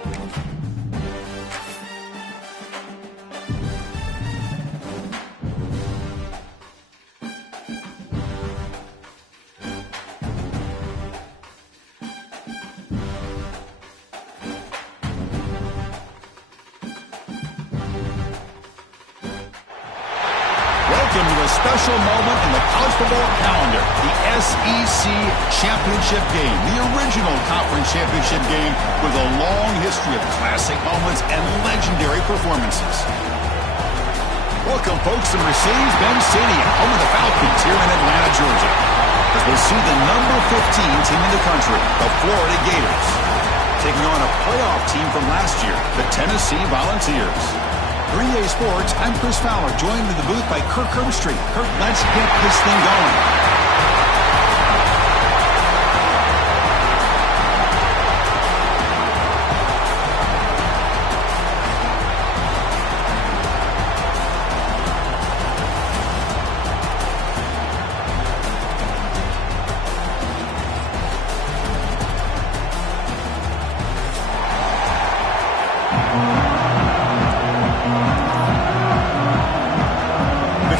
Welcome to a special moment in the college football calendar, the SEC Championship game, the original conference championship game with a long history of classic moments and legendary performances. Welcome, folks, to Mercedes-Benz Stadium, home of the Falcons here in Atlanta, Georgia, as we'll see the number 15 team in the country, the Florida Gators, taking on a playoff team from last year, the Tennessee Volunteers. For EA Sports, I'm Chris Fowler, joined in the booth by Kirk Herbstreit. Kirk, let's get this thing going.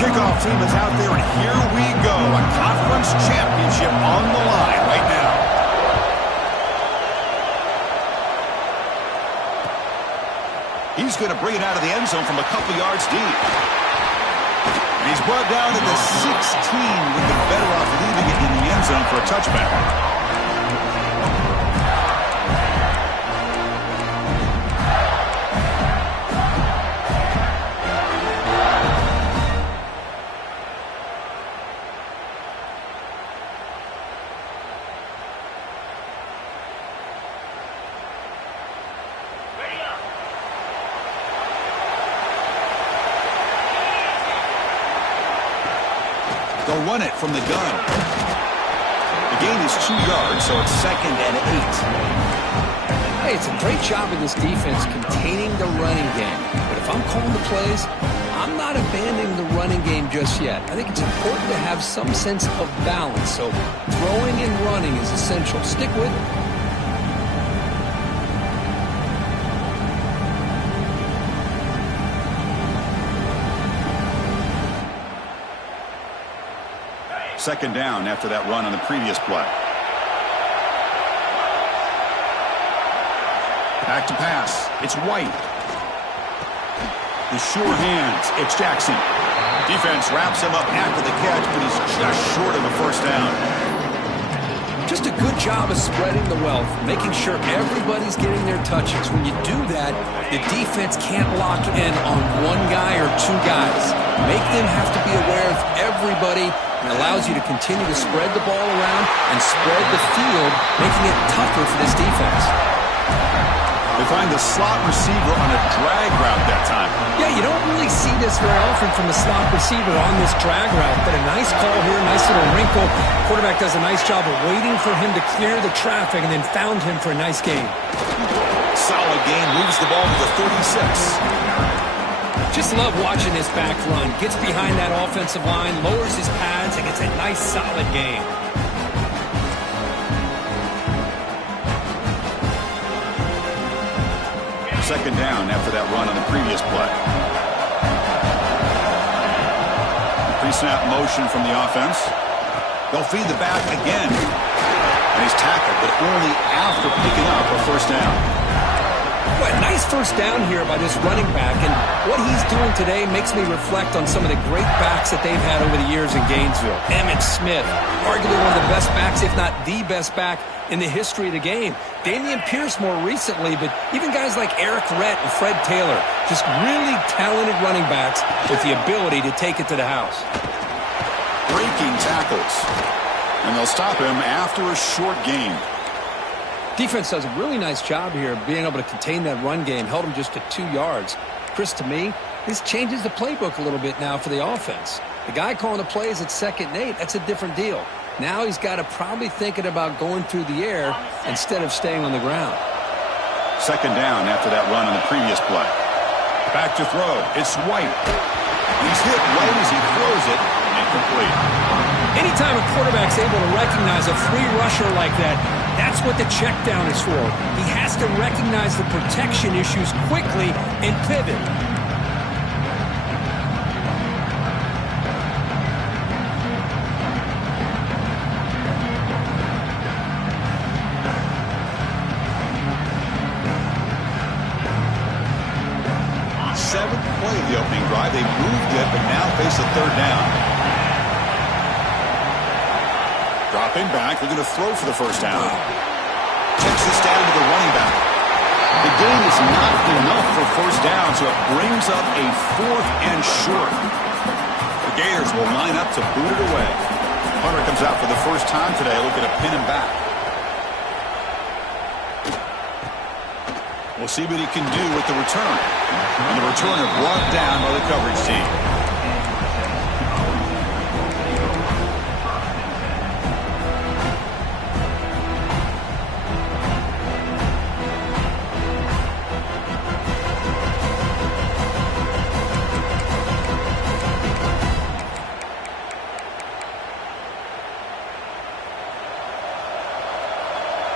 Kickoff team is out there, and here we go. A conference championship on the line right now. He's going to bring it out of the end zone from a couple yards deep. And he's brought down to the 16. We've been better off leaving it in the end zone for a touchback. They'll run it from the gun. The gain is 2 yards, so it's 2nd and 8. Hey, it's a great job of this defense containing the running game. But if I'm calling the plays, I'm not abandoning the running game just yet. I think it's important to have some sense of balance. So throwing and running is essential. Stick with it. Second down after that run on the previous play. Back to pass. It's White. The sure hands. It's Jackson. Defense wraps him up after the catch, but he's just short of a first down. Just a good job of spreading the wealth, making sure everybody's getting their touches. When you do that, the defense can't lock in on one guy or two guys. Make them have to be aware of everybody. It allows you to continue to spread the ball around and spread the field, making it tougher for this defense. They find the slot receiver on a drag route that time. Yeah, you don't really see this very often from a slot receiver on this drag route, but a nice call here, nice little wrinkle. Quarterback does a nice job of waiting for him to clear the traffic and then found him for a nice gain. Solid gain, moves the ball to the 36. Just love watching this back run. Gets behind that offensive line, lowers his pads, and gets a nice solid gain. Second down after that run on the previous play. Pre-snap motion from the offense. They'll feed the back again. And he's tackled, but only after picking up a first down. Well, nice first down here by this running back, and what he's doing today makes me reflect on some of the great backs that they've had over the years in Gainesville. Emmitt Smith, arguably one of the best backs, if not the best back in the history of the game. Damian Pierce more recently, but even guys like Eric Rhett and Fred Taylor, just really talented running backs with the ability to take it to the house. Breaking tackles, and they'll stop him after a short gain. Defense does a really nice job here of being able to contain that run game. Held him just to 2 yards. Chris, to me, this changes the playbook a little bit now for the offense. The guy calling the plays at 2nd and 8, that's a different deal. Now he's got to probably thinking about going through the air instead of staying on the ground. Second down after that run on the previous play. Back to throw. It's White. He's hit right as he throws it. Incomplete. Anytime a quarterback's able to recognize a free rusher like that, That's what the check down is for. He has to recognize the protection issues quickly and pivot. Seventh play of the opening drive. They moved it, but now face a third down. Dropping back, looking to throw for the first down. Checks this down to the running back. The gain is not enough for first down, so it brings up a 4th and short. The Gators will line up to boot it away. Hunter comes out for the first time today, looking to pin him back. We'll see what he can do with the return. And the returner brought down by the coverage team.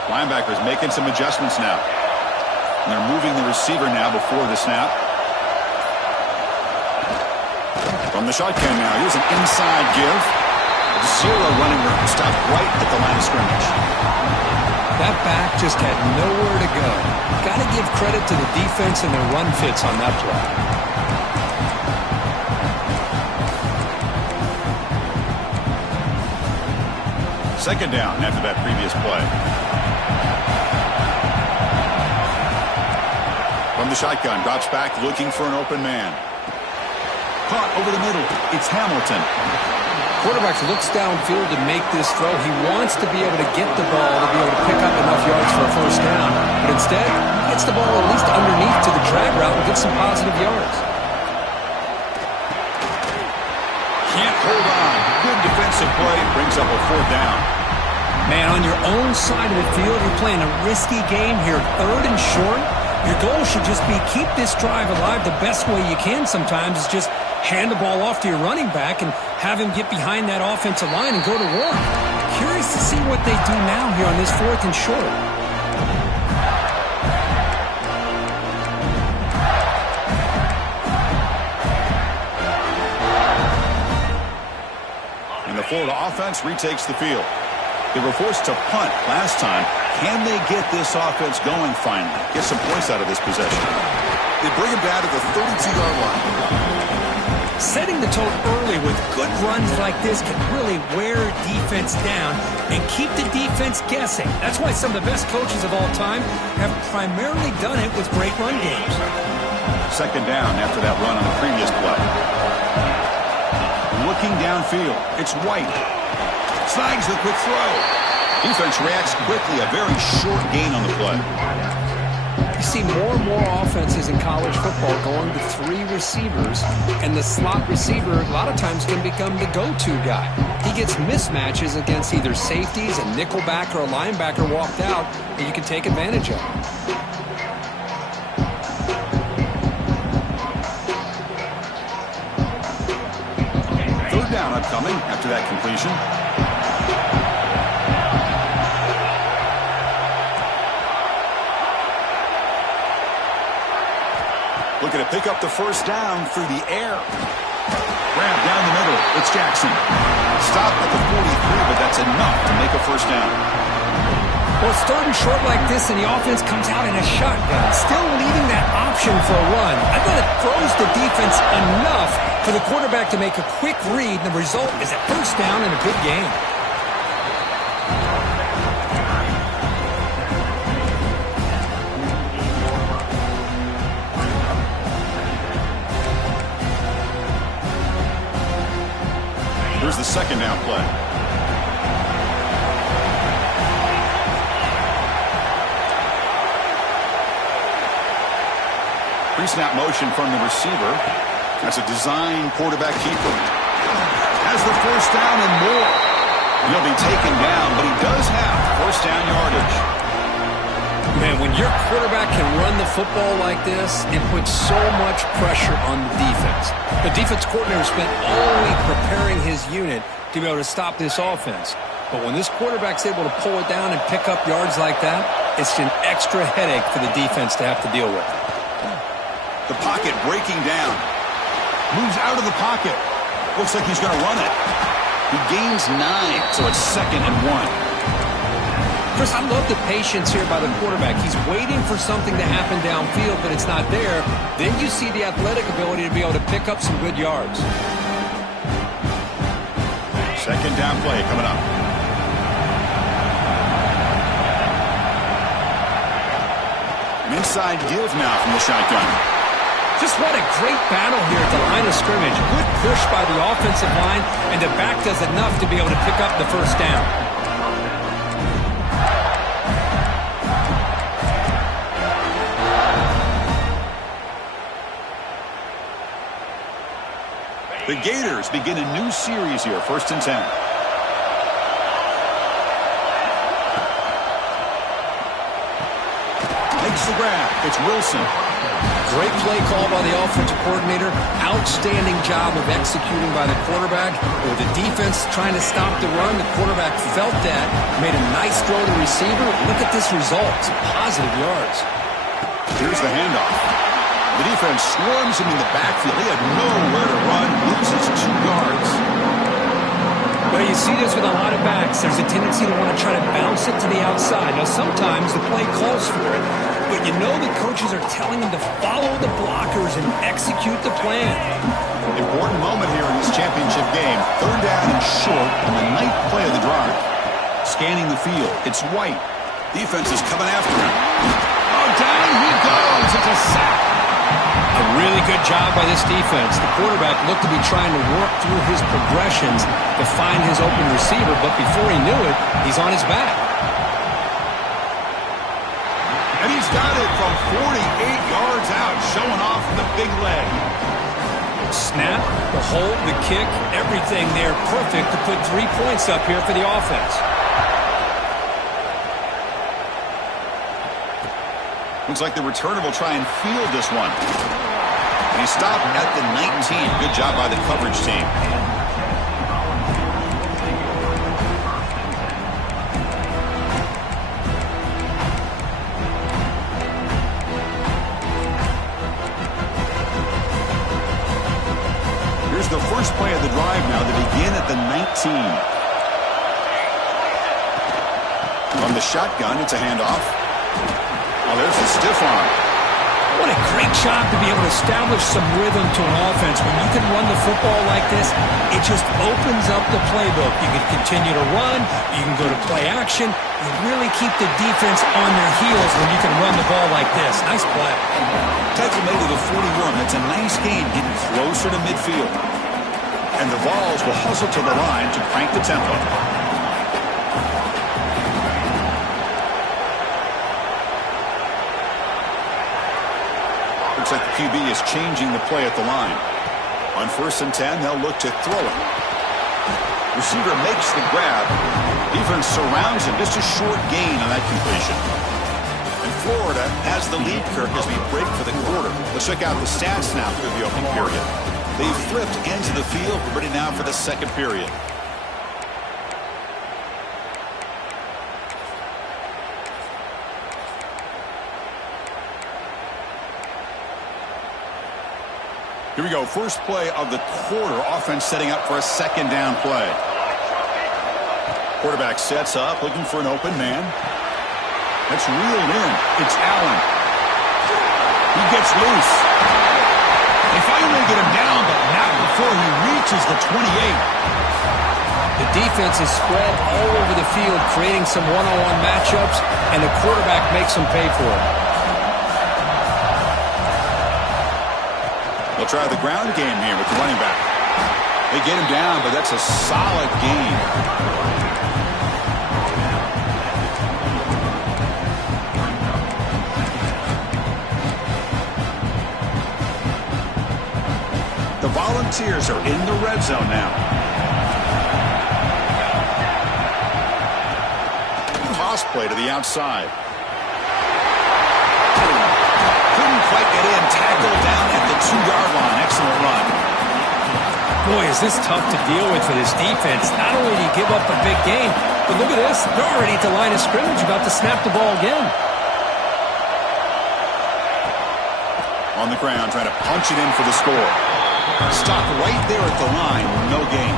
Linebackers making some adjustments now. And they're moving the receiver now before the snap. From the shotgun now, here's an inside give. 0 running room, stopped right at the line of scrimmage. That back just had nowhere to go. Got to give credit to the defense and their run fits on that play. Second down after that previous play. From the shotgun, drops back looking for an open man. Caught over the middle. It's Hamilton. Quarterback looks downfield to make this throw. He wants to be able to get the ball to be able to pick up enough yards for a first down. But instead, he gets the ball at least underneath to the drag route and gets some positive yards. Can't hold on. Good defensive play. Brings up a 4th down. Man, on your own side of the field, you're playing a risky game here. 3rd and short. Your goal should just be keep this drive alive the best way you can sometimes is just hand the ball off to your running back and have him get behind that offensive line and go to work. Curious to see what they do now here on this 4th and short. And the Florida offense retakes the field. They were forced to punt last time. Can they get this offense going finally? Get some points out of this possession. They bring him down to the 32-yard line. Setting the tone early with good runs like this can really wear defense down and keep the defense guessing. That's why some of the best coaches of all time have primarily done it with great run games. Second down after that run on the previous play. Looking downfield. It's White. Snags the quick throw. Defense reacts quickly. A very short gain on the play. You see more and more offenses in college football going to 3 receivers, and the slot receiver a lot of times can become the go-to guy. He gets mismatches against either safeties, a nickelback, or a linebacker walked out that you can take advantage of. Third down upcoming after that completion. Looking to pick up the first down through the air. Grab down the middle. It's Jackson. Stopped at the 43, but that's enough to make a first down. Well, it's 3rd and short like this, and the offense comes out in a shotgun, still leaving that option for a run. I thought it throws the defense enough for the quarterback to make a quick read, and the result is a first down and a big gain. Here's the second down play. Pre-snap motion from the receiver. That's a design quarterback keeper. Has the first down and more. He'll be taken down, but he does have first down yardage. Man, when your quarterback can run the football like this, it puts so much pressure on the defense. The defense coordinator spent all week preparing his unit to be able to stop this offense. But when this quarterback's able to pull it down and pick up yards like that, it's an extra headache for the defense to have to deal with. The pocket breaking down. Moves out of the pocket. Looks like he's going to run it. He gains 9, so it's 2nd and 1. Chris, I love the patience here by the quarterback. He's waiting for something to happen downfield, but it's not there. Then you see the athletic ability to be able to pick up some good yards. 2nd down play coming up. An inside give now from the shotgun. Just what a great battle here at the line of scrimmage. Good push by the offensive line, and the back does enough to be able to pick up the first down. The Gators begin a new series here, 1st and 10. Makes the grab. It's Wilson. Great play call by the offensive coordinator. Outstanding job of executing by the quarterback. With the defense trying to stop the run, the quarterback felt that, made a nice throw to the receiver. Look at this result. It's positive yards. Here's the handoff. The defense swarms him in the backfield. He had nowhere to run, loses 2 yards. Well, you see this with a lot of backs. There's a tendency to want to try to bounce it to the outside. Now, sometimes the play calls for it, but you know the coaches are telling him to follow the blockers and execute the plan. Important moment here in this championship game. 3rd down and short on the 9th play of the drive. Scanning the field. It's White. Defense is coming after him. Oh, down he goes. It's a sack. A really good job by this defense. The quarterback looked to be trying to work through his progressions to find his open receiver, but before he knew it, he's on his back. And he's got it from 48 yards out, showing off the big leg. Snap, the hold, the kick, everything there perfect to put 3 points up here for the offense. Looks like the returner will try and field this one. And he stopped at the 19. Good job by the coverage team. Here's the first play of the drive now to begin at the 19. From the shotgun, it's a handoff. Oh, there's the stiff arm. What a great job to be able to establish some rhythm to an offense. When you can run the football like this, it just opens up the playbook. You can continue to run. You can go to play action. You really keep the defense on their heels when you can run the ball like this. Nice play. Tackle made to the 41. That's a nice gain, getting closer to midfield. And the Vols will hustle to the line to crank the tempo. Looks like the QB is changing the play at the line. On 1st and 10, they'll look to throw it. Receiver makes the grab. Defense surrounds him. Just a short gain on that completion. And Florida has the lead, Kirk, as we break for the quarter. Let's check out the stats now through the opening period. They've flipped ends of the field. We're ready now for the 2nd period. Here we go. First play of the quarter. Offense setting up for a 2nd down play. Quarterback sets up, looking for an open man. That's reeled in. It's Allen. He gets loose. They finally get him down, but not before he reaches the 28. The defense is spread all over the field, creating some one-on-one matchups, and the quarterback makes them pay for it. They'll try the ground game here with the running back. They get him down, but that's a solid gain. The Volunteers are in the red zone now. Toss play to the outside. Couldn't quite get in. Tackled down at the 2-yard line. Excellent run. Boy, is this tough to deal with for this defense. Not only do you give up a big game, but look at this. They're already at the line of scrimmage about to snap the ball again. On the ground, trying to punch it in for the score. Stopped right there at the line. No gain.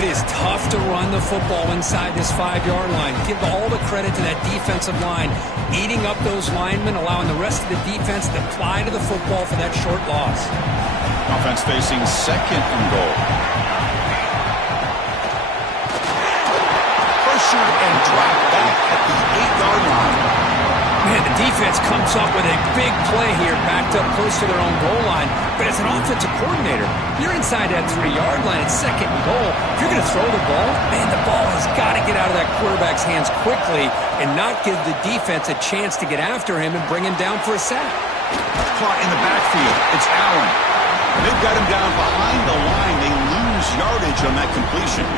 It is tough to run the football inside this 5-yard line. Give all the credit to that defensive line, eating up those linemen, allowing the rest of the defense to fly to the football for that short loss. Offense facing second and goal. Pressured and dropped back at the 8-yard line. Man, the defense comes up with a big play here, backed up close to their own goal line. But as an offensive coordinator, you're inside that 3-yard line at second and goal. If you're going to throw the ball, man, the ball has got to get out of that quarterback's hands quickly and not give the defense a chance to get after him and bring him down for a sack. Caught in the backfield. It's Allen. They've got him down behind the line. They lose yardage on that completion.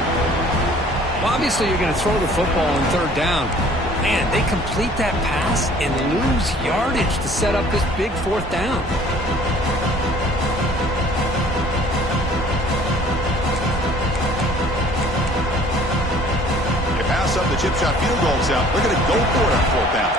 Well, obviously, you're going to throw the football on third down. Man, they complete that pass and lose yardage to set up this big fourth down. They pass up the chip shot field goal attempt. They're going to go for it on fourth down.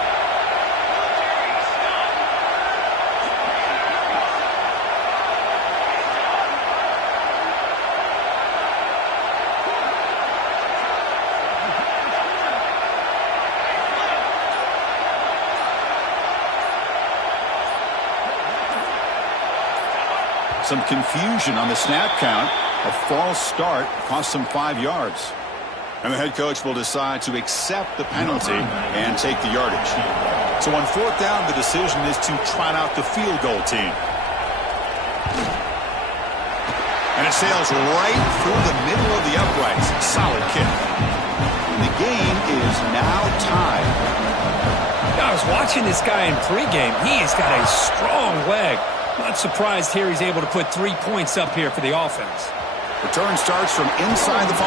Some confusion on the snap count. A false start cost them 5 yards. And the head coach will decide to accept the penalty and take the yardage. So on fourth down, the decision is to trot out the field goal team. And it sails right through the middle of the uprights. Solid kick. And the game is now tied. I was watching this guy in pregame. He's got a strong leg. Not surprised here he's able to put 3 points up here for the offense. Return starts from inside the 5.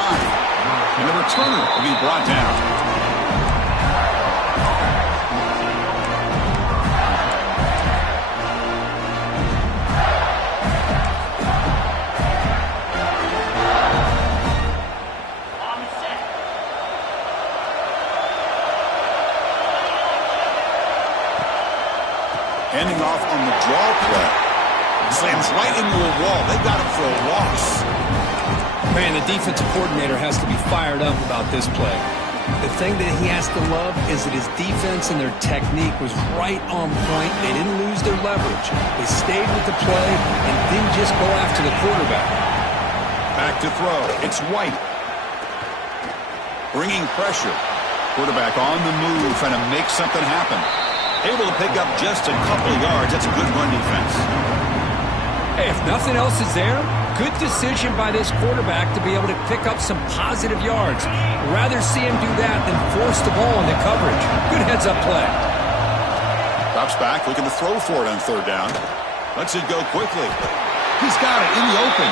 And the returner will be brought down. Handing off on the draw play. Slams right into a wall. They got him for a loss. Man, the defensive coordinator has to be fired up about this play. The thing that he has to love is that his defense and their technique was right on point. They didn't lose their leverage. They stayed with the play and didn't just go after the quarterback. Back to throw. It's White. Bringing pressure. Quarterback on the move, trying to make something happen. Able to pick up just a couple of yards. That's a good run defense. Hey, if nothing else is there, good decision by this quarterback to be able to pick up some positive yards. Rather see him do that than force the ball into coverage. Good heads-up play. Drops back, looking to throw for it on third down. Lets it go quickly. He's got it in the open.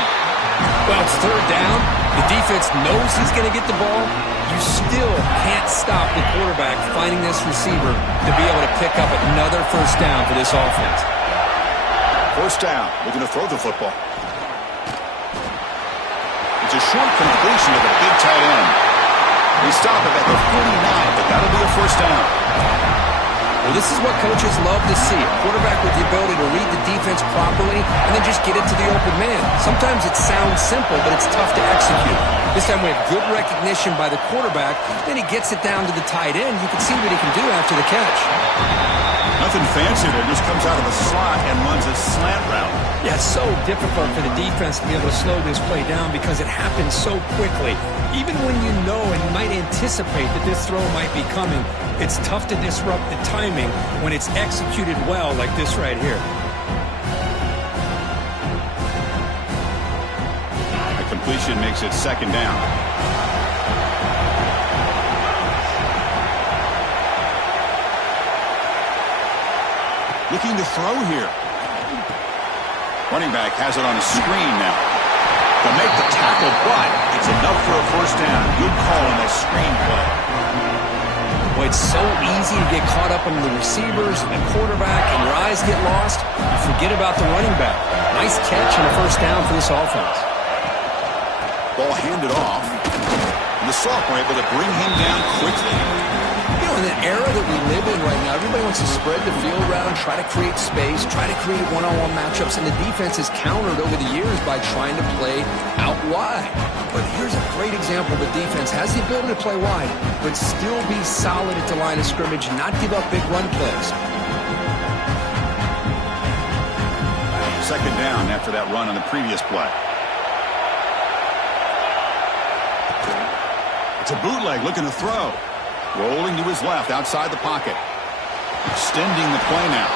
Well, it's third down. The defense knows he's going to get the ball. You still can't stop the quarterback finding this receiver to be able to pick up another first down for this offense. First down, looking to throw the football. It's a short completion to the big tight end. They stop it at the 49, but that'll be a first down. Well, this is what coaches love to see. A quarterback with the ability to read the defense properly and then just get it to the open man. Sometimes it sounds simple, but it's tough to execute. This time we have good recognition by the quarterback. Then he gets it down to the tight end. You can see what he can do after the catch. Nothing fancy there. Just comes out of the slot and runs a slant route. Yeah, it's so difficult for the defense to be able to slow this play down because it happens so quickly. Even when you know and you might anticipate that this throw might be coming, it's tough to disrupt the timing when it's executed well like this right here. A completion makes it second down. Looking to throw here. Running back has it on a screen now. To make the tackle, but it's enough for a first down. Good call on that screen play. Well, it's so easy to get caught up in the receivers and the quarterback, and your eyes get lost. You forget about the running back. Nice catch and a first down for this offense. Ball handed off. And the sophomore able to bring him down quickly. You know, in the era that we live in right now, everybody wants to spread the field around, try to create space, try to create one-on-one matchups, and the defense has countered over the years by trying to play out wide. But here's a great example. The defense has the ability to play wide, but still be solid at the line of scrimmage and not give up big run plays. Second down after that run on the previous play. It's a bootleg looking to throw. Rolling to his left outside the pocket. Extending the play now.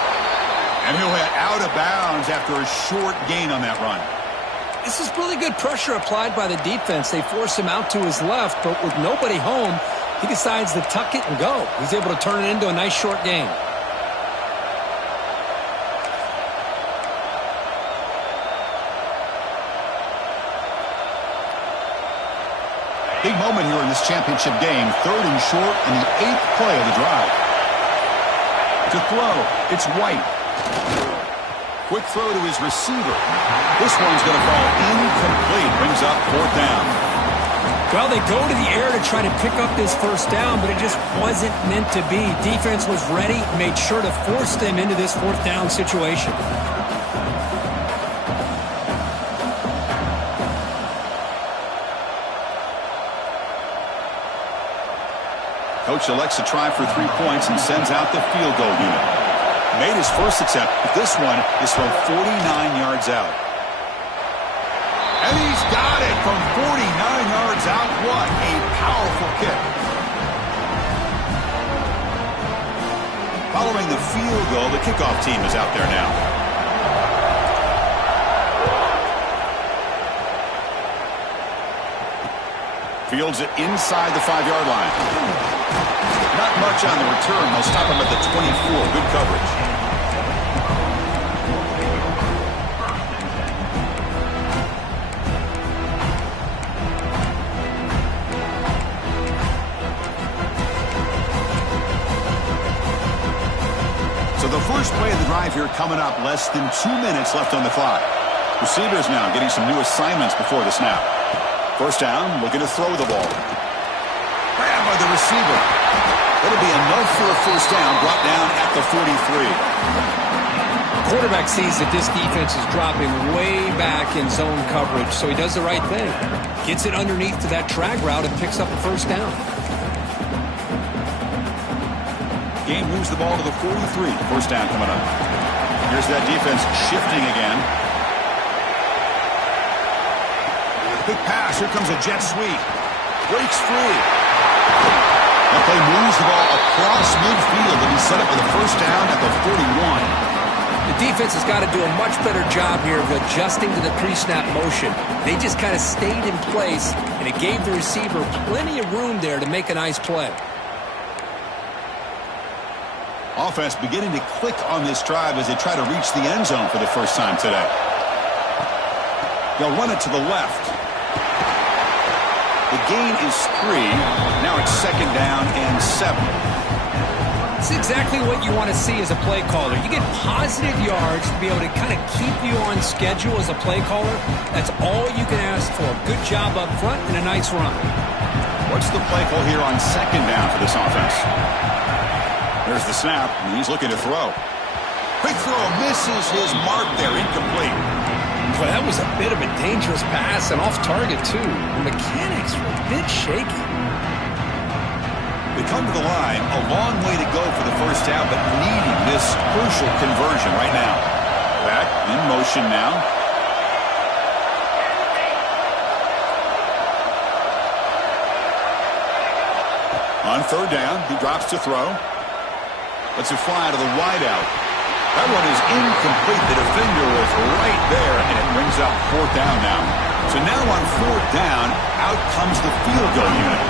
And he'll hit out of bounds after a short gain on that run. This is really good pressure applied by the defense. They force him out to his left, but with nobody home, he decides to tuck it and go. He's able to turn it into a nice short gain. Big moment here in this championship game. Third and short on the 8th play of the drive. To throw, it's White. Quick throw to his receiver. This one's going to fall incomplete. Brings up fourth down. Well, they go to the air to try to pick up this first down, but it just wasn't meant to be. Defense was ready, made sure to force them into this fourth down situation. Coach elects to try for 3 points and sends out the field goal unit. Made his first attempt, but this one is from 49 yards out. And he's got it from 49 yards out. What a powerful kick. Following the field goal, the kickoff team is out there now. Fields it inside the 5-yard line. Not much on the return. They'll stop him at the 24. Good coverage. So the first play of the drive here coming up. Less than 2 minutes left on the clock. Receivers now getting some new assignments before the snap. First down, looking to throw the ball. Grab by the receiver. It'll be enough for a first down, brought down at the 43. The quarterback sees that this defense is dropping way back in zone coverage, so he does the right thing. Gets it underneath to that drag route and picks up a first down. Game moves the ball to the 43. First down coming up. Here's that defense shifting again. Big pass. Here comes a jet sweep. Breaks free. That play moves the ball across midfield and he's set up with a first down at the 41. The defense has got to do a much better job here of adjusting to the pre-snap motion. They just kind of stayed in place, and it gave the receiver plenty of room there to make a nice play. Offense beginning to click on this drive as they try to reach the end zone for the first time today. They'll run it to the left. The gain is 3. Now it's second down and 7. It's exactly what you want to see as a play caller. You get positive yards to be able to kind of keep you on schedule as a play caller. That's all you can ask for. Good job up front and a nice run. What's the play call here on second down for this offense? There's the snap, and he's looking to throw. Quick throw, misses his mark there, incomplete. Well, that was a bit of a dangerous pass and off target, too. The mechanics were a bit shaky. They come to the line, a long way to go for the first down, but needing this crucial conversion right now. Back in motion now. On third down, he drops to throw. Lets it fly to the wideout. That one is incomplete. The defender was right there, and it brings up fourth down now. So now on fourth down, out comes the field goal unit.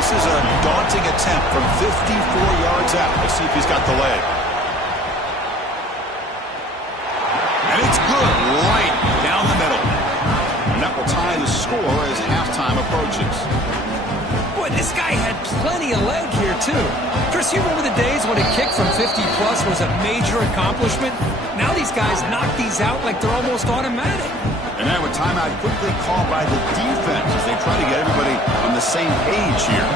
This is a daunting attempt from 54 yards out. Let's see if he's got the leg. And it's good, right down the middle. And that will tie the score as halftime approaches. Boy, this guy had plenty of leg here too. Chris, you remember the days when a kick from 50-plus was a major accomplishment? Now these guys knock these out like they're almost automatic. And now a timeout quickly called by the defense as they try to get everybody on the same page here.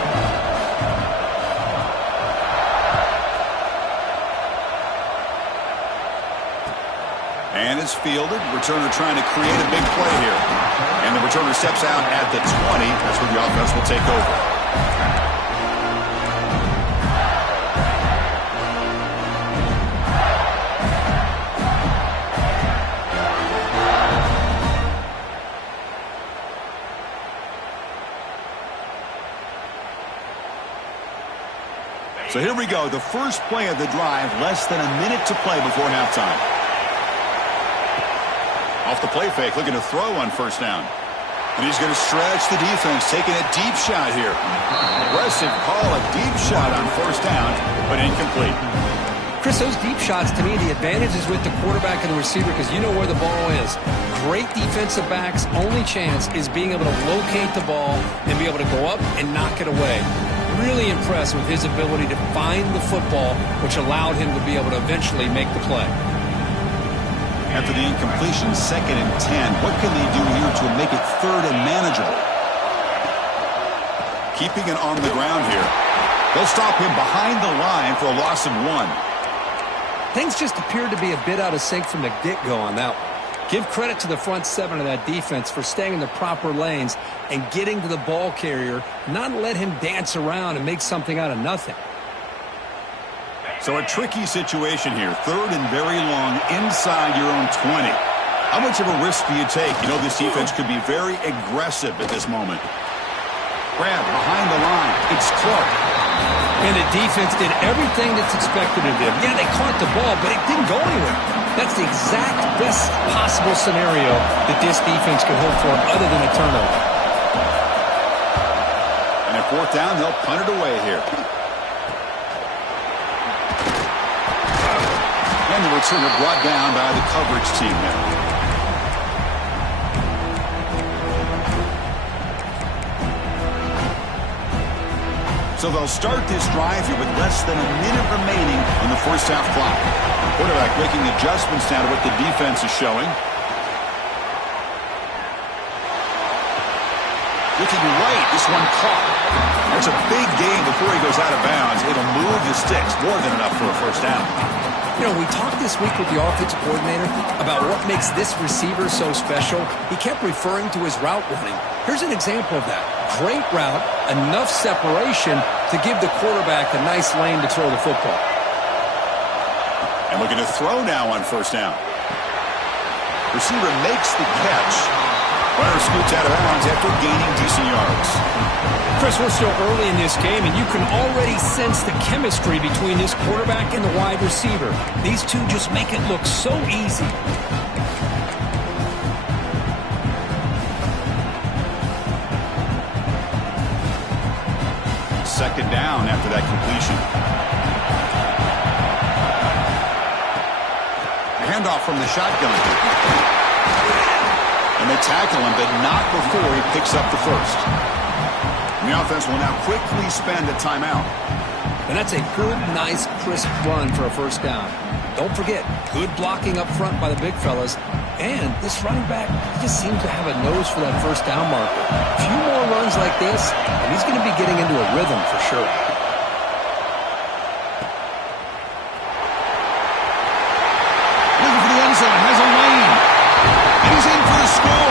And it's fielded. Returner trying to create a big play here. And the returner steps out at the 20. That's where the offense will take over. So here we go. The first play of the drive, less than a minute to play before halftime. Off the play fake, looking to throw on first down. And he's going to stretch the defense, taking a deep shot here. Aggressive call, a deep shot on first down, but incomplete. Chris, those deep shots, to me, the advantage is with the quarterback and the receiver because you know where the ball is. Great defensive backs' only chance is being able to locate the ball and be able to go up and knock it away. Really impressed with his ability to find the football, which allowed him to be able to eventually make the play. After the incompletion, 2nd and 10. What can they do here to make it 3rd and manageable? Keeping it on the ground here. They'll stop him behind the line for a loss of 1. Things just appeared to be a bit out of sync from the get-go on that one. Give credit to the front 7 of that defense for staying in the proper lanes and getting to the ball carrier, not let him dance around and make something out of nothing. So a tricky situation here. 3rd and very long inside your own 20. How much of a risk do you take? You know this defense could be very aggressive at this moment. Grab behind the line. It's Clark. And the defense did everything that's expected of them. Yeah, they caught the ball, but it didn't go anywhere. That's the exact best possible scenario that this defense could hope for other than a turnover. And at 4th down, they'll punt it away here. And the returner brought down by the coverage team there. So they'll start this drive here with less than a minute remaining on the first half clock. Quarterback making adjustments now to what the defense is showing. Looking right, this one caught. That's a big gain before he goes out of bounds. It'll move the sticks, more than enough for a first down. You know, we talked this week with the offensive coordinator about what makes this receiver so special. He kept referring to his route running. Here's an example of that. Great route, enough separation to give the quarterback a nice lane to throw the football. And looking to throw now on first down. Receiver makes the catch. Runner scoots out of bounds after gaining decent yards. Chris, we're still early in this game, and you can already sense the chemistry between this quarterback and the wide receiver. These two just make it look so easy. Second down after that completion. A handoff from the shotgun. And they tackle him, but not before he picks up the first. And the offense will now quickly spend a timeout. And that's a good, nice, crisp run for a first down. Don't forget, good blocking up front by the big fellas. And this running back just seems to have a nose for that first down marker. A few more runs like this, and he's going to be getting into a rhythm for sure. Looking for the end zone, has a lane. And he's in for the score.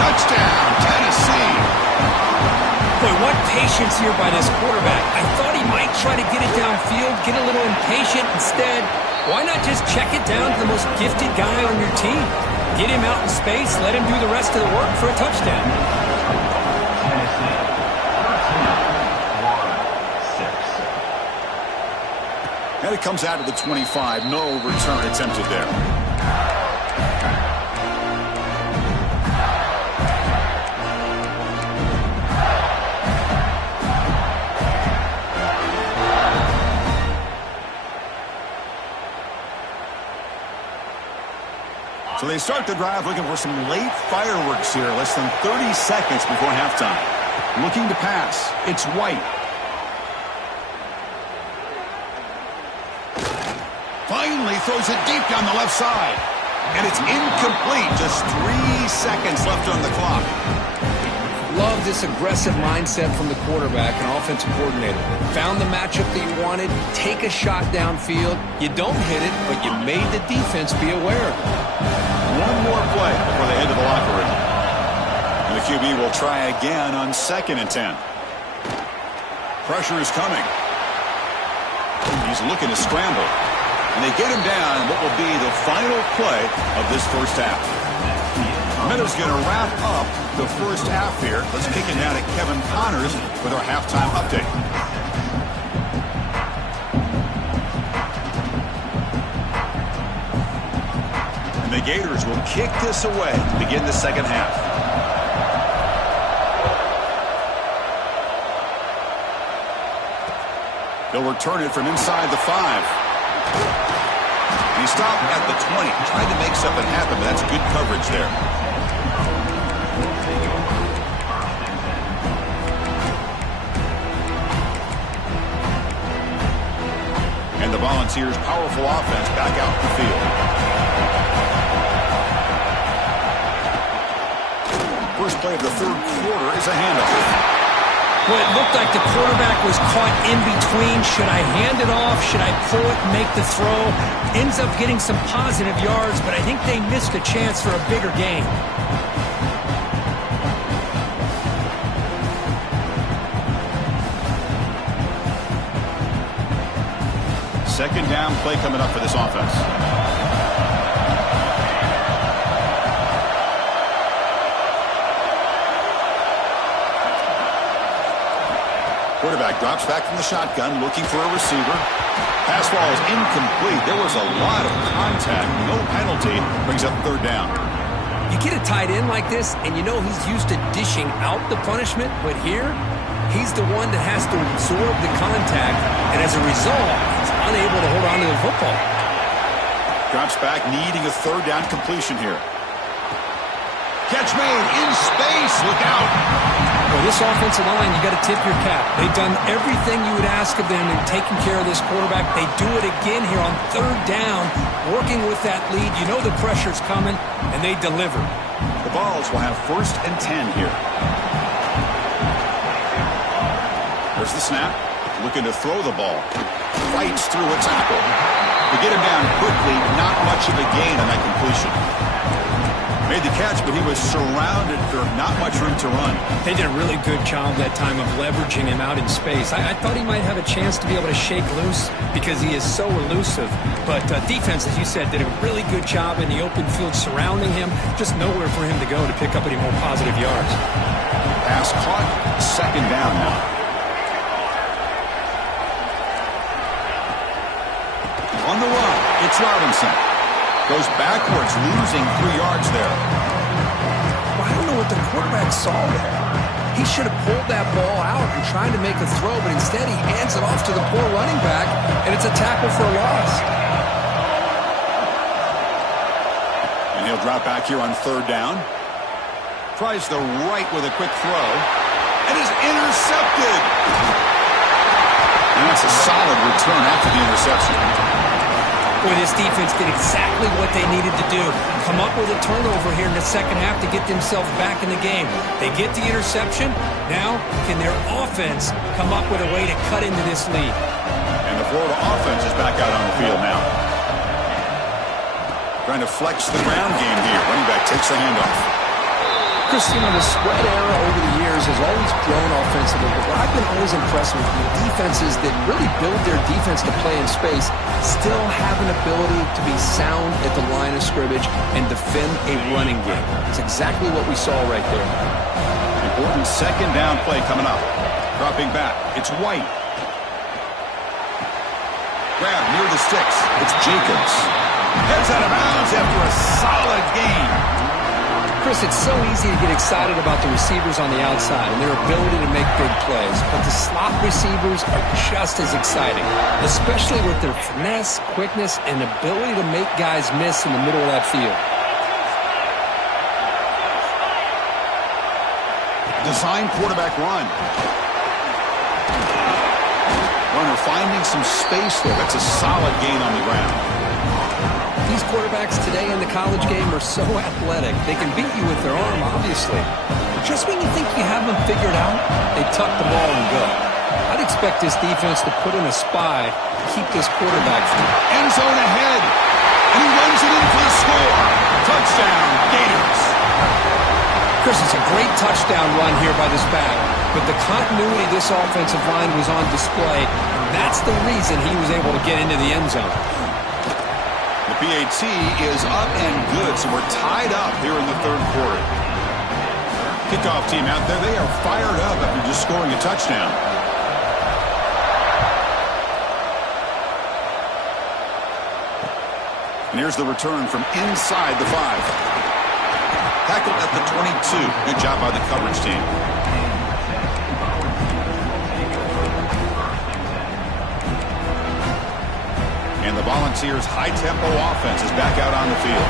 Touchdown, Tennessee. Boy, what patience here by this quarterback. I thought he might try to get it downfield, get a little impatient. Instead, why not just check it down to the most gifted guy on your team? Get him out in space, let him do the rest of the work for a touchdown. And it comes out to the 25. No return attempted there. So they start the drive looking for some late fireworks here. Less than 30 seconds before halftime. Looking to pass. It's White. throws it deep down the left side. And it's incomplete. Just 3 seconds left on the clock. Love this aggressive mindset from the quarterback and offensive coordinator. Found the matchup that you wanted. Take a shot downfield. You don't hit it, but you made the defense be aware. One more play before they head to the locker room. And the QB will try again on 2nd and 10. Pressure is coming. He's looking to scramble. And they get him down what will be the final play of this first half. Meadows going to wrap up the first half here. Let's kick it down to Kevin Connors with our halftime update. And the Gators will kick this away to begin the second half. They'll return it from inside the 5. He stopped at the 20, tried to make something happen, but that's good coverage there. And the Volunteers' powerful offense back out in the field. First play of the third quarter is a handoff. Well, it looked like the quarterback was caught in between. Should I hand it off? Should I pull it and make the throw? Ends up getting some positive yards, but I think they missed a chance for a bigger gain. Second down play coming up for this offense. Quarterback drops back from the shotgun, looking for a receiver. Pass ball is incomplete. There was a lot of contact. No penalty. Brings up third down. You get a tight end like this, and you know he's used to dishing out the punishment, but here, he's the one that has to absorb the contact, and as a result, he's unable to hold on to the football. Drops back, needing a third down completion here. Catch made in space. Look out. Well, this offensive line, you got to tip your cap. They've done everything you would ask of them in taking care of this quarterback. They do it again here on third down, working with that lead. You know the pressure's coming, and they deliver. The Vols will have 1st and 10 here. There's the snap. Looking to throw the ball. Fights through a tackle. To get him down quickly, not much of a gain on that completion. Made the catch, but he was surrounded for not much room to run. They did a really good job that time of leveraging him out in space. I thought he might have a chance to be able to shake loose because he is so elusive. But defense, as you said, did a really good job in the open field surrounding him. Just nowhere for him to go to pick up any more positive yards. Pass caught. Second down now. On the run, it's Robinson. Goes backwards, losing 3 yards there. Well, I don't know what the quarterback saw there. He should have pulled that ball out and tried to make a throw, but instead he hands it off to the poor running back, and it's a tackle for a loss. And he'll drop back here on third down. Tries the right with a quick throw, and is intercepted. And that's a solid return after the interception. Boy, this defense did exactly what they needed to do. Come up with a turnover here in the second half to get themselves back in the game. They get the interception. Now, can their offense come up with a way to cut into this lead? And the Florida offense is back out on the field now. Trying to flex the ground game here. Running back takes the handoff. Chris, you know, the spread era over the years has always grown offensively, but what I've been always impressed with the defenses that really build their defense to play in space still have an ability to be sound at the line of scrimmage and defend a running game. It's exactly what we saw right there. Important second down play coming up. Dropping back. It's White. Grab near the sticks. It's Jacobs. Heads out of bounds after a solid gain. Chris, it's so easy to get excited about the receivers on the outside and their ability to make big plays, but the slot receivers are just as exciting, especially with their finesse, quickness, and ability to make guys miss in the middle of that field. Design quarterback run. Runner finding some space there. That's a solid gain on the ground. these quarterbacks today in the college game are so athletic. They can beat you with their arm, obviously. But just when you think you have them figured out, they tuck the ball and go. I'd expect this defense to put in a spy to keep this quarterback from end zone ahead. And he runs it in for the score. Touchdown, Gators. Chris, it's a great touchdown run here by this back. But the continuity of this offensive line was on display. And that's the reason he was able to get into the end zone. The PAT is up and good, so we're tied up here in the third quarter. Kickoff team out there, they are fired up after just scoring a touchdown. And here's the return from inside the 5. Tackled at the 22. Good job by the coverage team. And the Volunteers' high-tempo offense is back out on the field.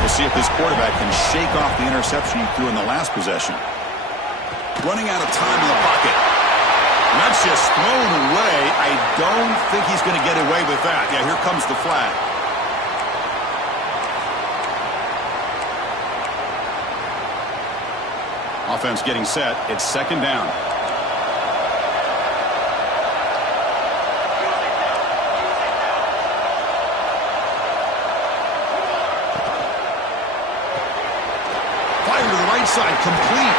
We'll see if this quarterback can shake off the interception he threw in the last possession. Running out of time in the pocket. And that's just thrown away. I don't think he's going to get away with that. Yeah, here comes the flag. Offense getting set. It's second down. Fire to the right side, complete.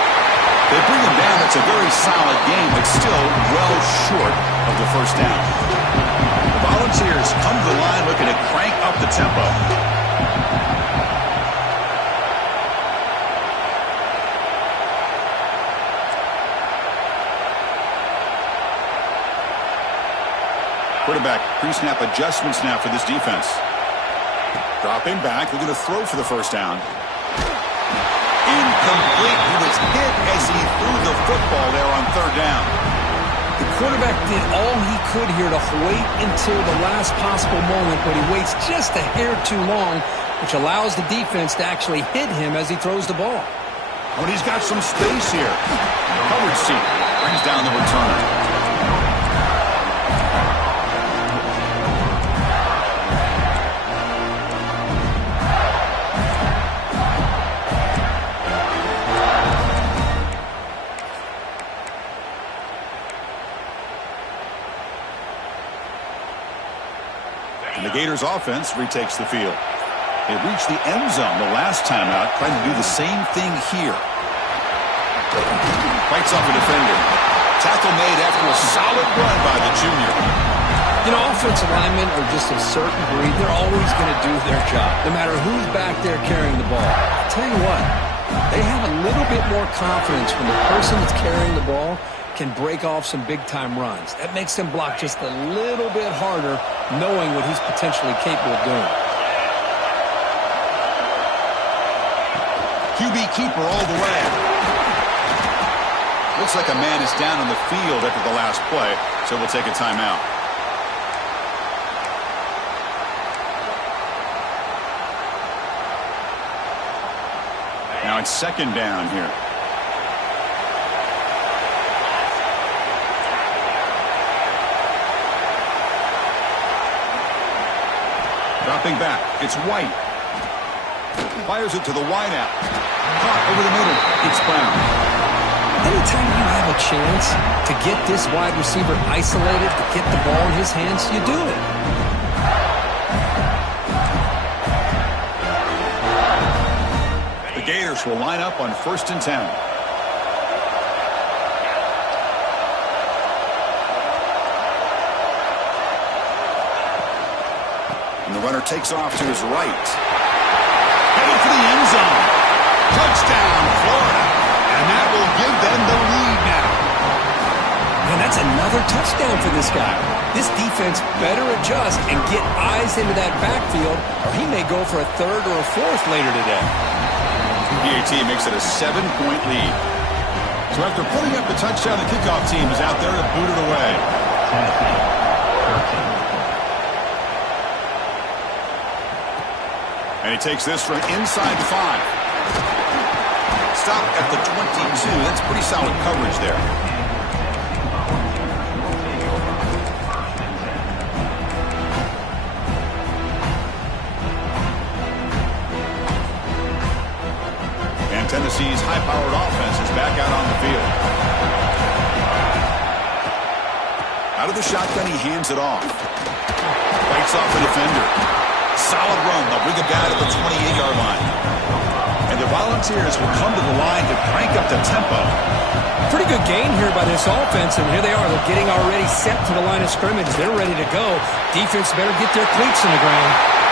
They bring him down. It's a very solid game, but still well short of the first down. The Volunteers come to the line looking to crank up the tempo. Quarterback pre-snap adjustments now for this defense. Dropping back, looking to throw for the first down. Incomplete. He was hit as he threw the football there on third down. The quarterback did all he could here to wait until the last possible moment, but he waits just a hair too long, which allows the defense to actually hit him as he throws the ball. When he's got some space here. Coverage team brings down the returner. The Gators offense retakes the field. They reached the end zone the last time out, trying to do the same thing here. Fights off a defender. Tackle made after a solid run by the junior. You know, offensive linemen are just a certain breed. They're always going to do their job, no matter who's back there carrying the ball. I'll tell you what, they have a little bit more confidence when the person that's carrying the ball can break off some big-time runs. That makes them block just a little bit harder, knowing what he's potentially capable of doing. QB keeper all the way. Looks like a man is down on the field after the last play, so we'll take a timeout. Now it's second down here. Dropping back, it's White. Fires it to the wideout. Caught over the middle, it's Brown. Anytime you have a chance to get this wide receiver isolated, to get the ball in his hands, you do it. The Gators will line up on 1st and 10. The runner takes off to his right. Headed for the end zone. Touchdown, Florida. And that will give them the lead now. And that's another touchdown for this guy. This defense better adjust and get eyes into that backfield, or he may go for a third or a fourth later today. PAT makes it a 7-point lead. So after putting up the touchdown, the kickoff team is out there to boot it away. And he takes this from inside the 5. Stop at the 22. That's pretty solid coverage there. Tennessee's high-powered offense is back out on the field. Out of the shotgun, he hands it off. Fights off a defender. Solid run. They'll bring it down at the 28-yard line. And the Volunteers will come to the line to crank up the tempo. Pretty good gain here by this offense, and here they are. They're getting already set to the line of scrimmage. They're ready to go. Defense better get their cleats in the ground.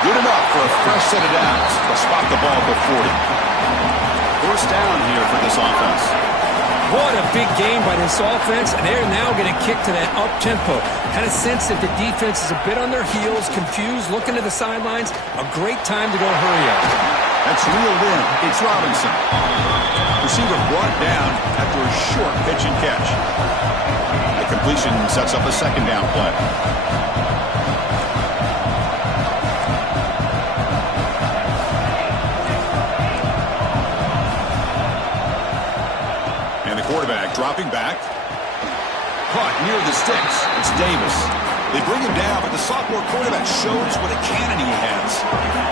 Good enough for a fresh set of downs. They'll spot the ball at the 40. First down here for this offense. What a big game by this offense, and they're now going to kick to that up-tempo. Kind of sense that the defense is a bit on their heels, confused, looking to the sidelines. A great time to go hurry up. That's reeled in. It's Robinson. Receiver brought down after a short pitch and catch. The completion sets up a second down play. Quarterback dropping back. Caught near the sticks. It's Davis. They bring him down, but the sophomore quarterback shows what a cannon he has.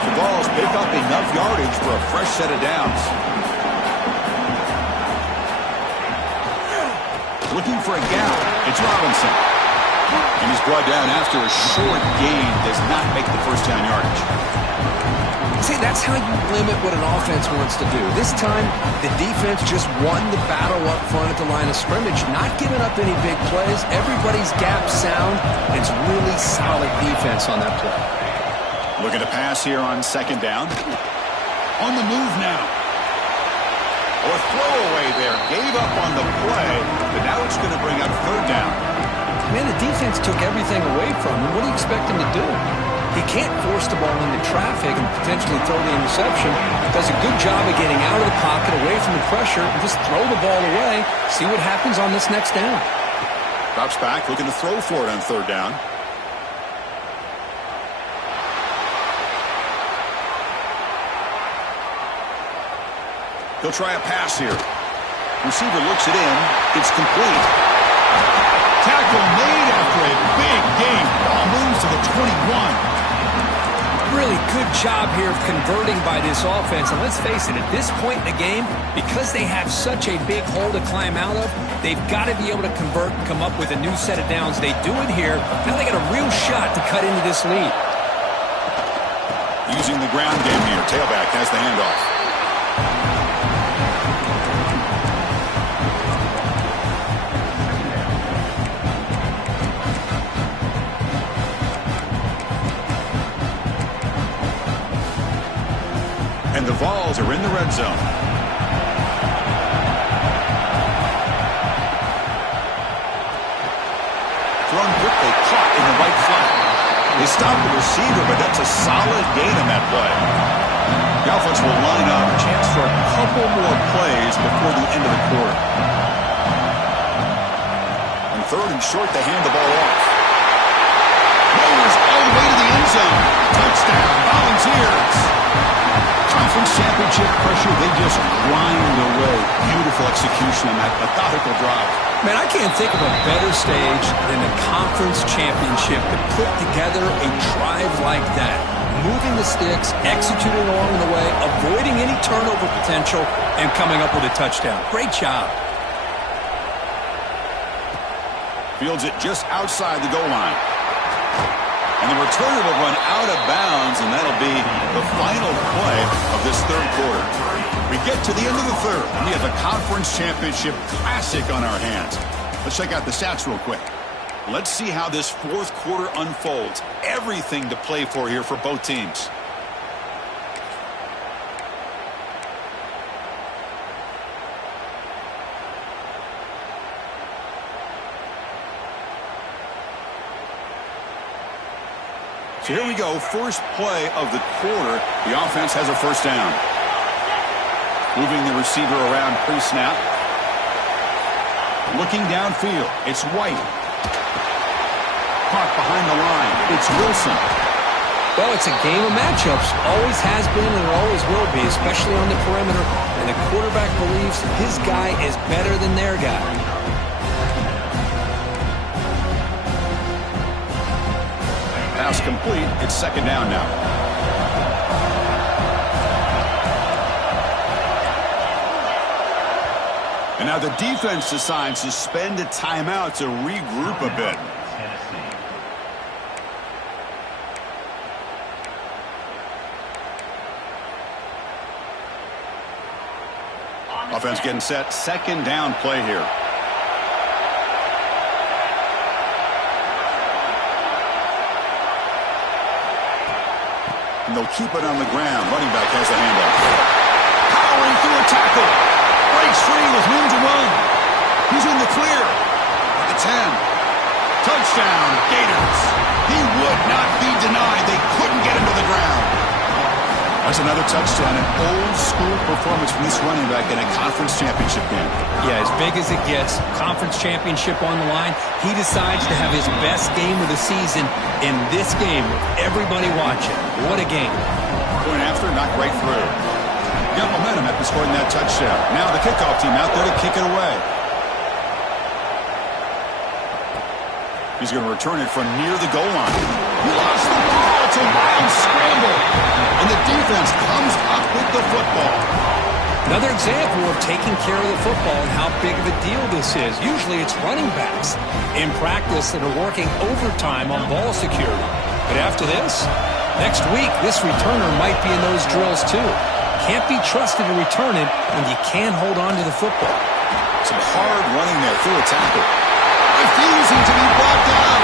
The Vols pick up enough yardage for a fresh set of downs. Looking for a gap. It's Robinson. And he's brought down after a short gain. Does not make the first down yardage. See, that's how you limit what an offense wants to do. This time, the defense just won the battle up front at the line of scrimmage, not giving up any big plays. Everybody's gap sound. It's really solid defense on that play. Looking to pass here on second down. On the move now. Or throwaway there. Gave up on the play, but now it's going to bring up third down. Man, the defense took everything away from him. What do you expect him to do? He can't force the ball into traffic and potentially throw the interception. Does a good job of getting out of the pocket, away from the pressure, and just throw the ball away. See what happens on this next down. Drops back, looking to throw for it on third down. He'll try a pass here. Receiver looks it in. It's complete. Tackle made after a big gain. Ball moves to the 21. Really good job here of converting by this offense. And let's face it, at this point in the game, because they have such a big hole to climb out of, they've got to be able to convert and come up with a new set of downs. They do it here. Now they got a real shot to cut into this lead. Using the ground game here. Tailback has the handoff. And the Vols are in the red zone. Thrown quickly, caught in the right flat. They stopped the receiver, but that's a solid gain on that play. The offense will line up. Chance for a couple more plays before the end of the quarter. And third and short, they hand the ball off. Rolls all the way to the end zone. Touchdown, Volunteers. Conference championship pressure, they just grind away. Beautiful execution on that methodical drive. Man, I can't think of a better stage than the conference championship to put together a drive like that. Moving the sticks, executing along the way, avoiding any turnover potential, and coming up with a touchdown. Great job. Fields it just outside the goal line. And the returner will run out of bounds, and that'll be the final play of this third quarter. We get to the end of the third, and we have a conference championship classic on our hands. Let's check out the stats real quick. Let's see how this fourth quarter unfolds. Everything to play for here for both teams. So here we go, first play of the quarter. The offense has a first down. Moving the receiver around pre-snap. Looking downfield, it's White. Caught behind the line, it's Wilson. Well, it's a game of matchups. Always has been and it always will be, especially on the perimeter. And the quarterback believes his guy is better than their guy. Pass complete. It's second down now. And now the defense decides to spend a timeout to regroup a bit. Offense getting set. Second down play here. And they'll keep it on the ground. Running back has the handoff. Powering through a tackle. Breaks free with room to run. He's in the clear. At the 10. Touchdown, Gators. He would not be denied. They couldn't get him to the ground. That's another touchdown. An old-school performance from this running back in a conference championship game. Yeah, as big as it gets, conference championship on the line. He decides to have his best game of the season in this game with everybody watching. What a game. Point after, knocked right through. Got momentum after scoring that touchdown. Now the kickoff team out there to kick it away. He's going to return it from near the goal line. He lost the ball. It's a wild scramble. And the defense comes up with the football. Another example of taking care of the football and how big of a deal this is. Usually it's running backs in practice that are working overtime on ball security. But after this, next week, this returner might be in those drills too. Can't be trusted to return it when you can't hold on to the football. Some hard running there through a tackle. Refusing to be brought down.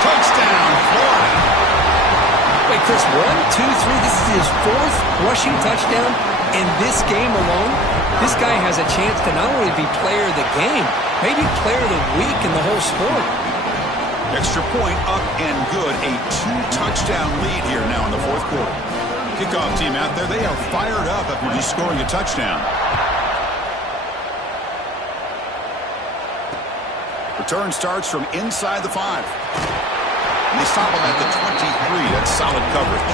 Touchdown, Florida. Wait, Chris, 1, 2, 3. This is his fourth rushing touchdown in this game alone. This guy has a chance to not only be player of the game, maybe player of the week in the whole sport. Extra point up and good. A 2-touchdown lead here now in the fourth quarter. Kickoff team out there. They are fired up after just scoring a touchdown. Return starts from inside the 5. And they stop him at the 23. That's solid coverage.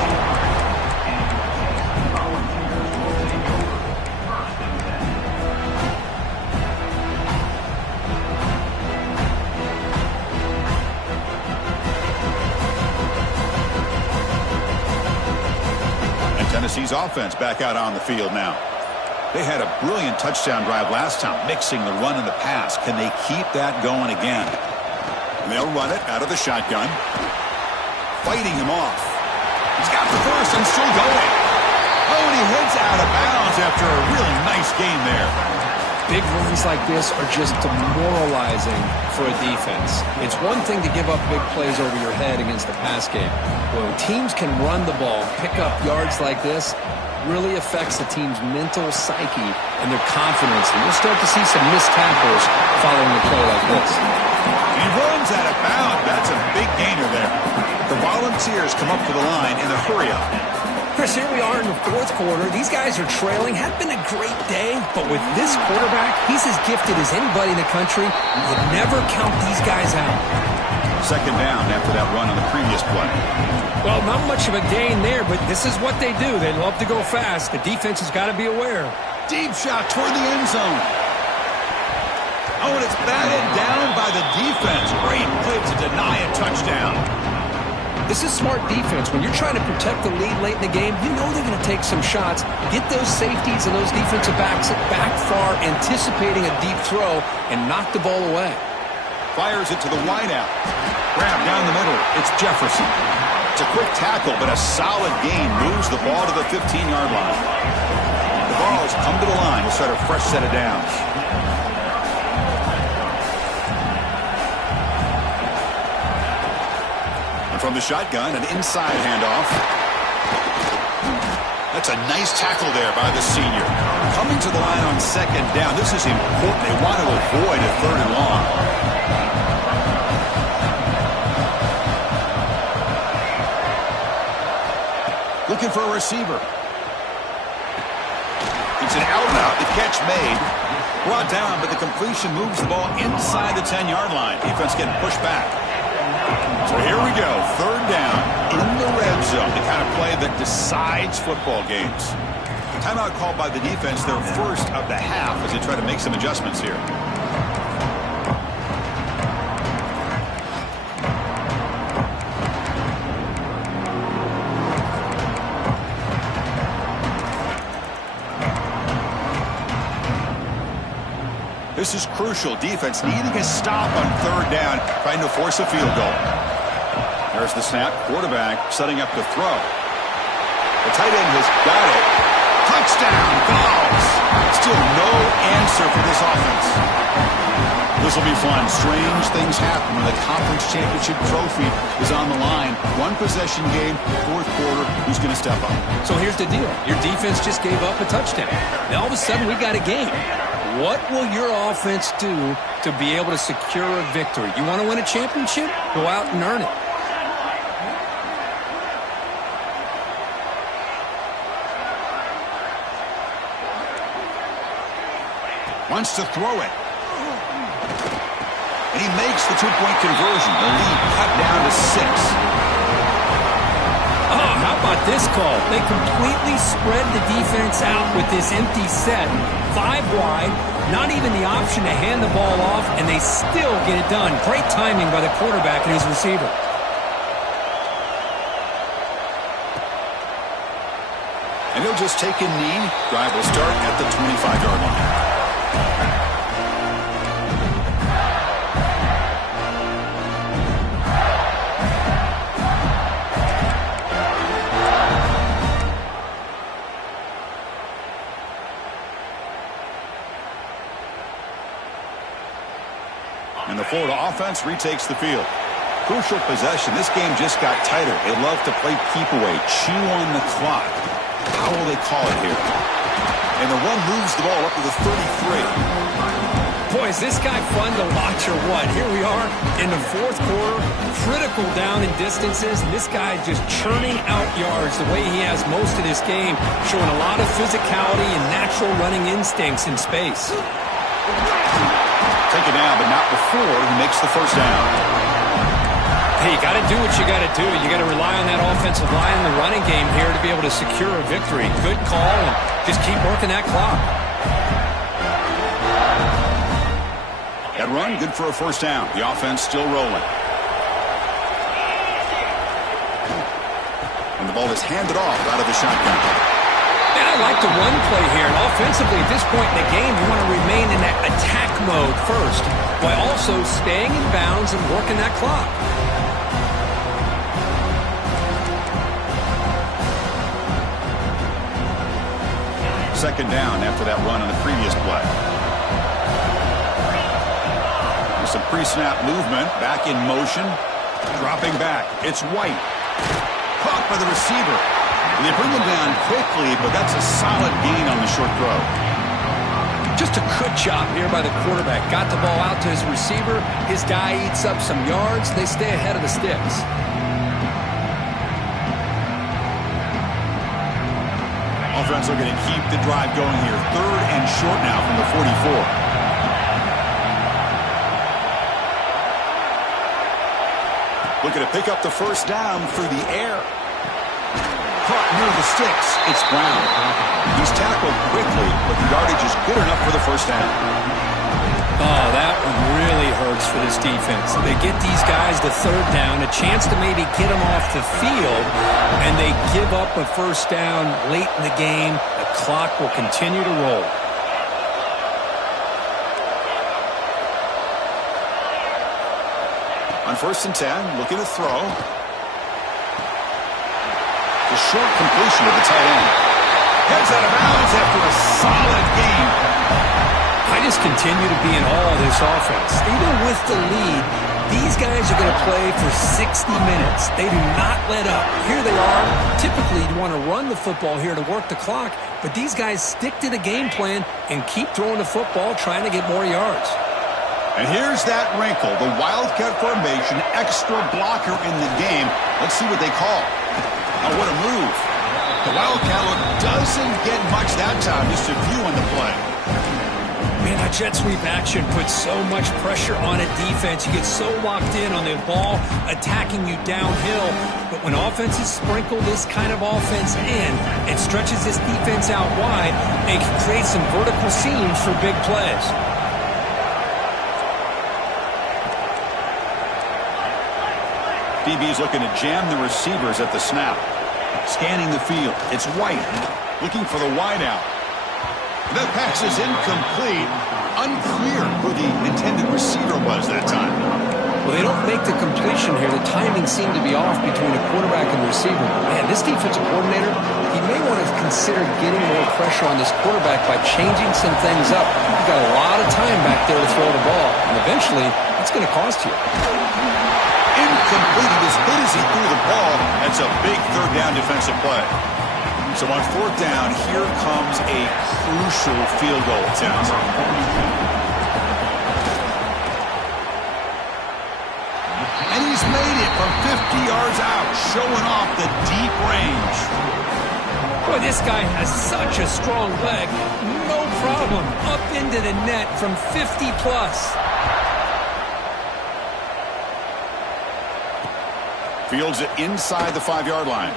And Tennessee's offense back out on the field now. They had a brilliant touchdown drive last time, mixing the run and the pass. Can they keep that going again? And they'll run it out of the shotgun. Fighting him off. He's got the first and still going. Oh, and he heads out of bounds after a really nice game there. Big runs like this are just demoralizing for a defense. It's one thing to give up big plays over your head against the pass game. When teams can run the ball, pick up yards like this, really affects the team's mental psyche and their confidence. And you'll start to see some missed tackles following a play like this. He runs out of bounds. That's a big gainer there. The Volunteers come up to the line in a hurry-up. Chris, here we are in the fourth quarter. These guys are trailing. Had been a great day, but with this quarterback, he's as gifted as anybody in the country. You never count these guys out. Second down after that run on the previous play. Well, not much of a gain there, but this is what they do. They love to go fast. The defense has got to be aware. Deep shot toward the end zone. Oh, and it's batted down by the defense. Great play to deny a touchdown. This is smart defense. When you're trying to protect the lead late in the game, you know they're going to take some shots, get those safeties and those defensive backs back far, anticipating a deep throw, and knock the ball away. Fires it to the wideout. Grab down the middle. It's Jefferson. It's a quick tackle, but a solid gain moves the ball to the 15-yard line. The ball has come to the line to start a fresh set of downs. And from the shotgun, an inside handoff. That's a nice tackle there by the senior. Coming to the line on second down. This is important. They want to avoid a third and long. Looking for a receiver. It's an out-and-out. The catch made. Brought down, but the completion moves the ball inside the 10-yard line. Defense getting pushed back. So here we go. Third down in the red zone. The kind of play that decides football games. Timeout called by the defense. Their first of the half as they try to make some adjustments here. This is crucial. Defense needing a stop on third down, trying to force a field goal. There's the snap. Quarterback setting up to throw. The tight end has got it. Touchdown, Dogs. Still no answer for this offense. This will be fun. Strange things happen when the conference championship trophy is on the line. One possession game, fourth quarter. Who's going to step up? So here's the deal. Your defense just gave up a touchdown. Now all of a sudden we got a game. What will your offense do to be able to secure a victory? You want to win a championship? Go out and earn it. Wants to throw it. And he makes the two-point conversion. The lead cut down to 6. Oh, how about this call? They completely spread the defense out with this empty set. 5 wide, not even the option to hand the ball off, and they still get it done. Great timing by the quarterback and his receiver. And he'll just take a knee. Drive will start at the 25-yard line. And the Florida offense retakes the field. Crucial possession. This game just got tighter. They love to play keep away, chew on the clock. How will they call it here? And the run moves the ball up to the 33. Boy, is this guy fun to watch or what? Here we are in the fourth quarter, critical down in distances, and this guy just churning out yards the way he has most of this game, showing a lot of physicality and natural running instincts in space. Take it down, but not before he makes the first down. Hey, you got to do what you got to do. You got to rely on that offensive line in the running game here to be able to secure a victory. Good call, and just keep working that clock. That run, good for a first down. The offense still rolling. And the ball is handed off out of the shotgun. And I like the run play here. And offensively, at this point in the game, you want to remain in that attack mode first, while also staying in bounds and working that clock. Second down after that run on the previous play. There's some pre-snap movement. Back in motion. Dropping back. It's White. Caught by the receiver. And they bring him down quickly, but that's a solid gain on the short throw. Just a good job here by the quarterback. Got the ball out to his receiver. His guy eats up some yards. They stay ahead of the sticks. Offense looking to keep the drive going here. Third and short now from the 44. Looking to pick up the first down through the air. Caught near the sticks. It's Brown. He's tackled quickly, but the yardage is good enough for the first down. Oh, that one really hurts for this defense. They get these guys the third down, a chance to maybe get them off the field, and they give up a first down late in the game. The clock will continue to roll. On 1st and 10, looking to throw. The short completion of the tight end. Heads out of bounds after a solid game. I just continue to be in awe of this offense. Even with the lead, these guys are going to play for 60 minutes. They do not let up. Here they are. Typically, you want to run the football here to work the clock, but these guys stick to the game plan and keep throwing the football, trying to get more yards. And here's that wrinkle, the Wildcat formation, extra blocker in the game. Let's see what they call. Now, what a move. The Wildcat look doesn't get much that time, just a few on the play. Man, that jet sweep action puts so much pressure on a defense. You get so locked in on the ball attacking you downhill. But when offenses sprinkle this kind of offense in, it stretches this defense out wide and can create some vertical seams for big plays. DB's looking to jam the receivers at the snap. Scanning the field. It's White looking for the wideout. That pass is incomplete. Unclear who the intended receiver was that time. Well, they don't make the completion here. The timing seemed to be off between the quarterback and the receiver. Man, this defensive coordinator, he may want to consider getting more pressure on this quarterback by changing some things up. You've got a lot of time back there to throw the ball, and eventually, it's going to cost you. Incomplete as good as he threw the ball. That's a big third down defensive play. So on fourth down, here comes a crucial field goal attempt. And he's made it from 50 yards out, showing off the deep range. Boy, this guy has such a strong leg. No problem. Up into the net from 50 plus. Fields it inside the 5-yard line.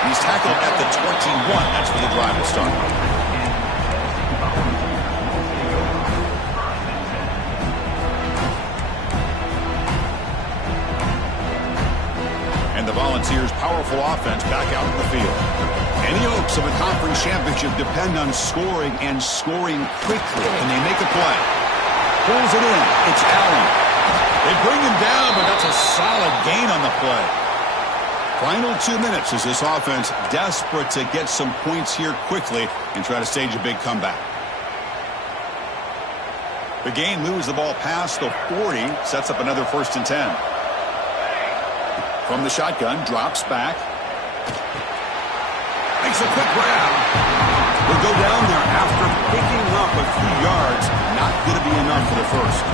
He's tackled at the 21. That's where the drive will start. And the Volunteers' powerful offense back out in the field. Any hopes of a conference championship depend on scoring and scoring quickly. And they make a play. Pulls it in. It's Allen. They bring him down, but that's a solid gain on the play. Final 2 minutes as this offense desperate to get some points here quickly and try to stage a big comeback. The gain moves the ball past the 40, sets up another 1st and 10. From the shotgun, drops back. Makes a quick grab. Will go down there after picking up a few yards. Not going to be enough for the first.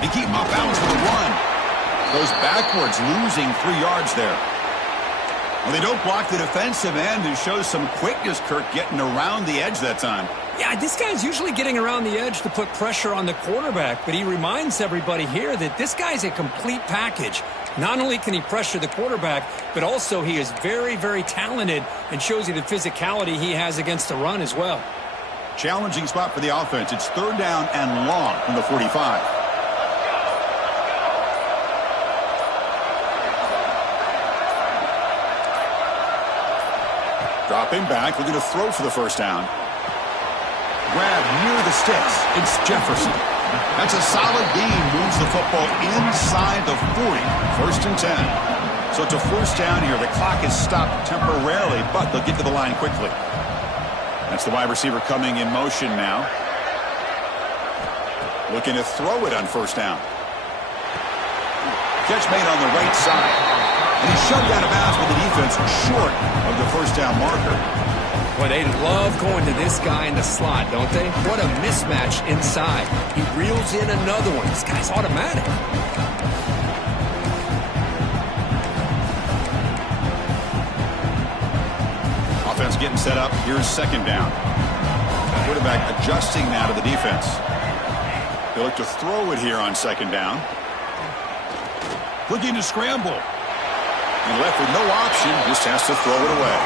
They keep him off balance with a run. Goes backwards, losing 3 yards there. Well, they don't block the defensive end and shows some quickness, Kirk, getting around the edge that time. Yeah, this guy's usually getting around the edge to put pressure on the quarterback, but he reminds everybody here that this guy's a complete package. Not only can he pressure the quarterback, but also he is very, very talented and shows you the physicality he has against the run as well. Challenging spot for the offense. It's 3rd down and long from the 45. Dropping back, looking to throw for the 1st down. Grab near the sticks. It's Jefferson. That's a solid gain. Moves the football inside the 40. 1st and 10. So it's a 1st down here. The clock is stopped temporarily, but they'll get to the line quickly. That's the wide receiver coming in motion now. Looking to throw it on 1st down. Catch made on the right side. And he's shoved out of bounds with the defense short of the 1st down marker. Boy, they love going to this guy in the slot, don't they? What a mismatch inside. He reels in another one. This guy's automatic. Offense getting set up. Here's 2nd down. Quarterback adjusting now to the defense. They look to throw it here on 2nd down. Looking to scramble. And left with no option, just has to throw it away.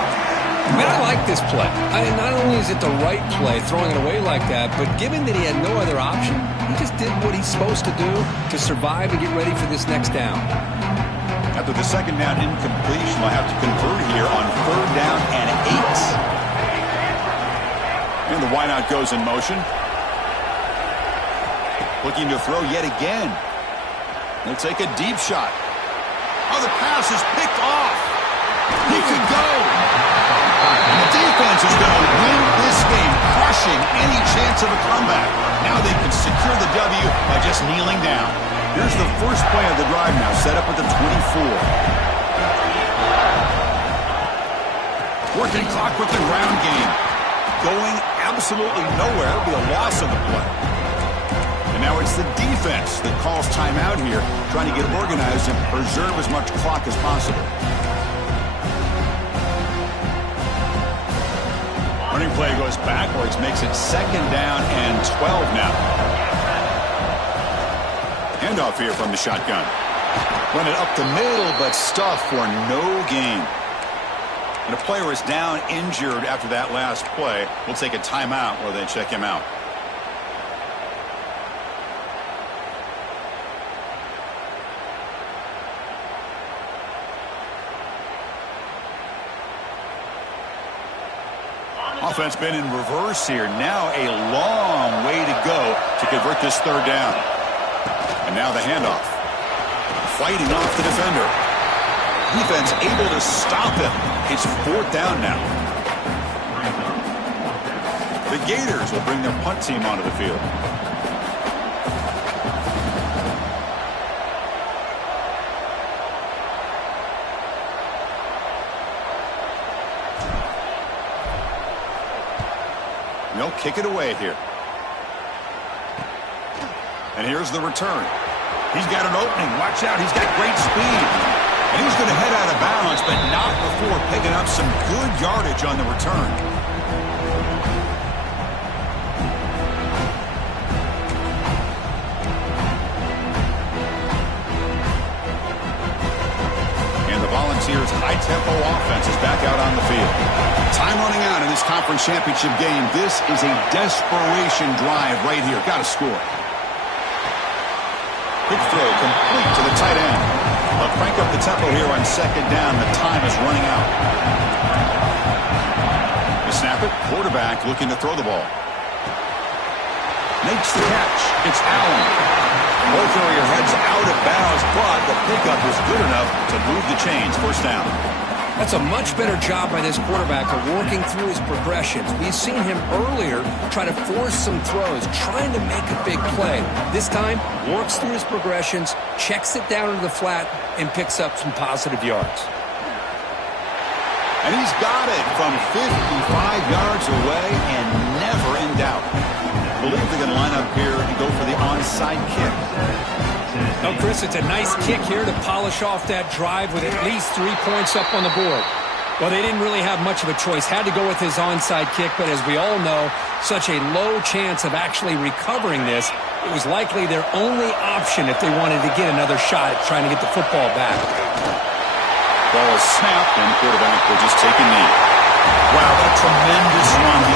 Man, I like this play. Not only is it the right play, throwing it away like that, but given that he had no other option, he just did what he's supposed to do to survive and get ready for this next down. After the 2nd down incompletion, they'll have to convert here on 3rd down and 8. And the wideout goes in motion. Looking to throw yet again. They'll take a deep shot. Oh, the pass is picked off. He could go. And the defense is going to win this game, crushing any chance of a comeback. Now they can secure the W by just kneeling down. Here's the first play of the drive now, set up at the 24. Working clock with the ground game. Going absolutely nowhere. It'll be a loss of the play. And now it's the defense that calls timeout here, trying to get organized and preserve as much clock as possible. Running play goes backwards, makes it 2nd down and 12 now. Handoff here from the shotgun. Run it up the middle, but stuffed for no gain. And a player is down injured after that last play. We'll take a timeout while they check him out. Offense been in reverse here. Now a long way to go to convert this third down. And now the handoff. Fighting off the defender. Defense able to stop him. It's fourth down now. The Gators will bring their punt team onto the field. They'll kick it away here. And here's the return. He's got an opening. Watch out. He's got great speed. And he's going to head out of bounds, but not before picking up some good yardage on the return. And the Volunteers' high-tempo offense is back out on the field. Time running out in this conference championship game. This is a desperation drive right here. Got to score. Quick throw complete to the tight end. They'll crank up the tempo here on second down. The time is running out. They snap it. Quarterback looking to throw the ball. Makes the catch. It's Allen. Ball carrier heads out of bounds, but the pickup is good enough to move the chains. First down. That's a much better job by this quarterback of working through his progressions. We've seen him earlier try to force some throws, trying to make a big play. This time, works through his progressions, checks it down into the flat, and picks up some positive yards. And he's got it from 55 yards away and never in doubt. I believe they're going to line up here and go for the onside kick. Oh, Chris, it's a nice kick here to polish off that drive with at least 3 points up on the board. Well, they didn't really have much of a choice. Had to go with his onside kick, but as we all know, such a low chance of actually recovering this. It was likely their only option if they wanted to get another shot at trying to get the football back. Ball is snapped, and the quarterback will just take a knee. Wow, what a tremendous run. The